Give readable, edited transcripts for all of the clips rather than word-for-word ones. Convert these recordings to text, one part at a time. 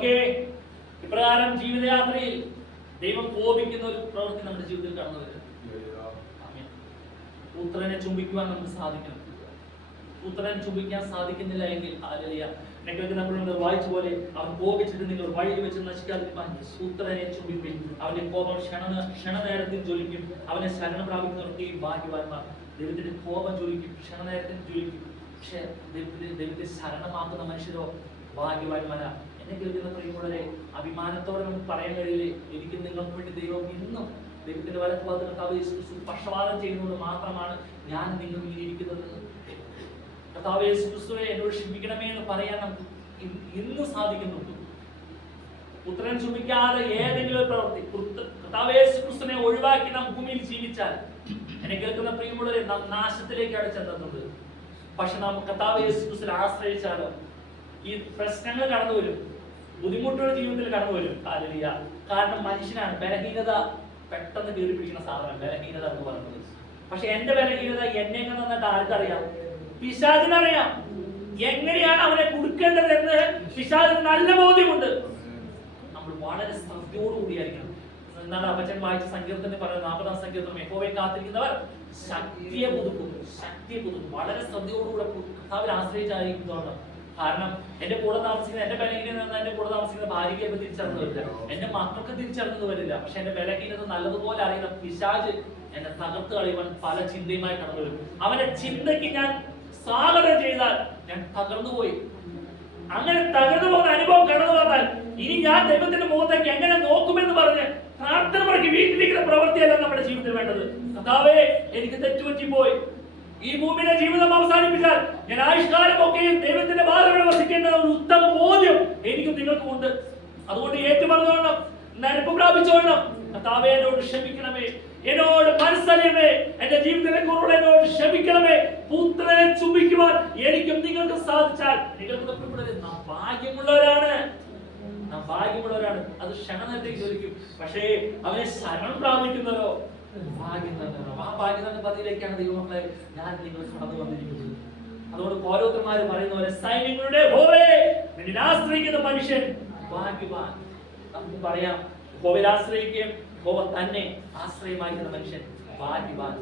Okay, ഇപ്രകാരം ജീവിതയാത്രയിൽ ദൈവം കോപിക്കുന്ന ഒരു പ്രവൃത്തി നമ്മുടെ ജീവിതത്തിൽ കടന്നു വരും. പുത്രനെ ചുംബിക്കുവാൻ നമുക്ക് സാധിക്കണം. പുത്രനെ ചുംബിക്കാൻ സാധിക്കുന്നില്ല എങ്കിൽ നിങ്ങൾക്ക് നമ്മൾ വായിച്ച പോലെ അവൻ കോപിച്ചിട്ട് നിങ്ങൾ വഴിയിൽ വെച്ച് നശിക്കാതിരിക്കാൻ പുത്രനെ ചുംബിപ്പിൻ. അവന്റെ കോപം ക്ഷണനേരത്തിൽ ജ്വലിക്കും. അവനെ ശരണം പ്രാപിക്കുന്നവർക്ക് ഭാഗ്യവാന്മാർ. ദൈവത്തിന്റെ കോപം ജ്വലിക്കും, ക്ഷണനേരത്തിൽ ജ്വലിക്കും. പക്ഷെ ദൈവത്തെ ശരണമാക്കുന്ന മനുഷ്യരോ ഭാഗ്യവാന്മാരാ. എന്നെ കേൾക്കുന്ന പ്രിയമുള്ളവരെ, അഭിമാനത്തോടെ നമുക്ക് പറയാൻ കഴിയില്ലേ, എനിക്ക് നിങ്ങൾക്ക് വേണ്ടി ദൈവം ഇന്നും ദൈവത്തിന്റെ വലത്തുഭാഗത്ത് കർത്താവ് യേശുക്രിസ്തു പക്ഷപാതം ചെയ്യുന്നത് മാത്രമാണ് ഞാൻ നിങ്ങൾ ഇരിക്കുന്നത്. കർത്താവ് യേശുക്രിസ്തുവെ എന്നോട് ക്ഷമിക്കണമേ എന്ന് പറയാൻ നമുക്ക് ഇന്ന് സാധിക്കുന്നുണ്ട്. പുത്രൻ ചുംബിക്കാതെ ഏതെങ്കിലും പ്രവൃത്തി കർത്താവ് യേശുക്രിസ്തുവിനെ ഒഴിവാക്കി നാം ഭൂമിയിൽ ജീവിച്ചാൽ, എന്നെ കേൾക്കുന്ന പ്രിയമുള്ളവരെ, നാം നാശത്തിലേക്കാണ് ചെന്നത്. പക്ഷെ നാം കർത്താവ് യേശുക്രിസ്തുവിനെ ആശ്രയിച്ചാലോ ഈ പ്രശ്നങ്ങൾ കടന്നു വരും, ബുദ്ധിമുട്ടുകൾ ജീവിതത്തിൽ കടന്നു വരും. കാരണം മനുഷ്യനാണ്, ബലഹീനത പെട്ടെന്ന് കീറി പിടിക്കുന്ന സാധനം ബലഹീനത എന്ന് പറയുന്നത്. പക്ഷെ എന്റെ ബലഹീനത എന്നെ നന്നായിട്ട് ആർക്കറിയാം? പിശാചിനറിയാം. എങ്ങനെയാണ് അവനെ കൊടുക്കേണ്ടതെന്ന് പിശാചിന് നല്ല ബോധ്യമുണ്ട്. നമ്മൾ വളരെ ശ്രദ്ധയോടുകൂടിയായിരിക്കണം. എന്താണ് അപ്പച്ചൻ വായിച്ച സങ്കീർത്തനത്തിൽ പറയുന്നത്? 40-ാം സങ്കീർത്തനം, യഹോവയെ കാത്തിരിക്കുന്നവർ ശക്തിയെ പുതുക്കും. വളരെ ശ്രദ്ധയോടുകൂടെ കർത്താവിനെ ആശ്രയിച്ചായിരിക്കുന്നതാണ്. കാരണം എന്റെ കൂടെ താമസിക്കുന്ന, എന്റെ ബലഹീനത എന്റെ കൂടെ താമസിക്കുന്ന ഭാര്യയ്ക്ക് എന്നെ തിരിച്ചറിഞ്ഞു വരില്ല, എന്റെ മക്കൾക്ക് തിരിച്ചറിഞ്ഞു വരില്ല. പക്ഷെ എന്റെ ബലഹീനത നല്ലതുപോലെ അറിയുന്ന പിശാച് എന്നെ തകർത്ത് കളയുവാൻ പല ചിന്തയുമായി കടന്നു വരും. അവന്റെ ചിന്തയ്ക്ക് ഞാൻ സ്വാഗതം ചെയ്താൽ ഞാൻ തകർന്നുപോയി. അങ്ങനെ തകർന്നു പോകുന്ന അനുഭവം കടന്നു വന്നാൽ ഇനി ഞാൻ ദൈവത്തിന്റെ മുഖത്തേക്ക് എങ്ങനെ നോക്കുമെന്ന് പറഞ്ഞ് പ്രാർത്ഥന മുടക്കി വീട്ടിലിരിക്കുന്ന പ്രവൃത്തിയല്ല നമ്മുടെ ജീവിതത്തിൽ വേണ്ടത്. കർത്താവേ, എനിക്ക് തെറ്റുപറ്റിപ്പോയി, ഈ ഭൂമിയിലെ ജീവിതം അവസാനിപ്പിച്ചാൽ ഞാൻ ആയുഷ്കാലമൊക്കെയും ദൈവത്തിന്റെ വാദങ്ങൾ വസിക്കേണ്ട ഒരു ഉത്തമ ബോധ്യം എനിക്കും നിങ്ങൾക്കും ഉണ്ട്. അതുകൊണ്ട് ഏറ്റുപറഞ്ഞോണം, നരപ്പ് പ്രാപിച്ചോണം. കർത്താവേ, എന്നോട് ക്ഷമിക്കണമേ, എന്നോട് മനസ്സലിയമേ, എന്റെ ജീവിതത്തിലെ കുറവുകൾ എന്നോട് ക്ഷമിക്കണമേ. പുത്രനെ ചുംബിക്കുവാൻ എനിക്കും നിങ്ങൾക്കും സാധിച്ചാൽ നിങ്ങൾക്ക് നാം ഭാഗ്യമുള്ളവരാണ്. അത് ക്ഷണനേരത്തേക്ക് ചോദിക്കും. പക്ഷേ അവനെ ശരണം പ്രാപിക്കുന്നവരോ ഭാഗ്യം തന്നെ. ആ ഭാഗ്യം തന്നെ പതിയിലേക്കാണ് ദൈവമക്കളെ ഞാൻ നിങ്ങൾ കടന്നു വന്നിരിക്കുന്നത്. അതുകൊണ്ട് ഓരോരുത്തന്മാര് പറയുന്ന പോലെ സൈന്യങ്ങളുടെ യഹോവേ, നിന്നിൽ ആശ്രയിക്കുന്ന മനുഷ്യൻ ഭാഗ്യവാൻ. നമുക്ക് പറയാം, യഹോവയിൽ ആശ്രയിക്കുകയും യഹോവ തന്നെ ആശ്രയമായിരിക്കുന്ന മനുഷ്യൻ ഭാഗ്യവാൻ.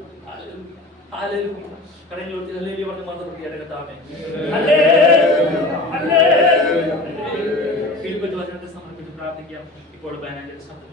കടലിലോട്ട് ഹല്ലേലൂയ പറഞ്ഞ് മാത്രം കർത്താവേ സമർപ്പിച്ച് പ്രാർത്ഥിക്കാം. ഇപ്പോൾ ബാനറിൽ ശബ്ദം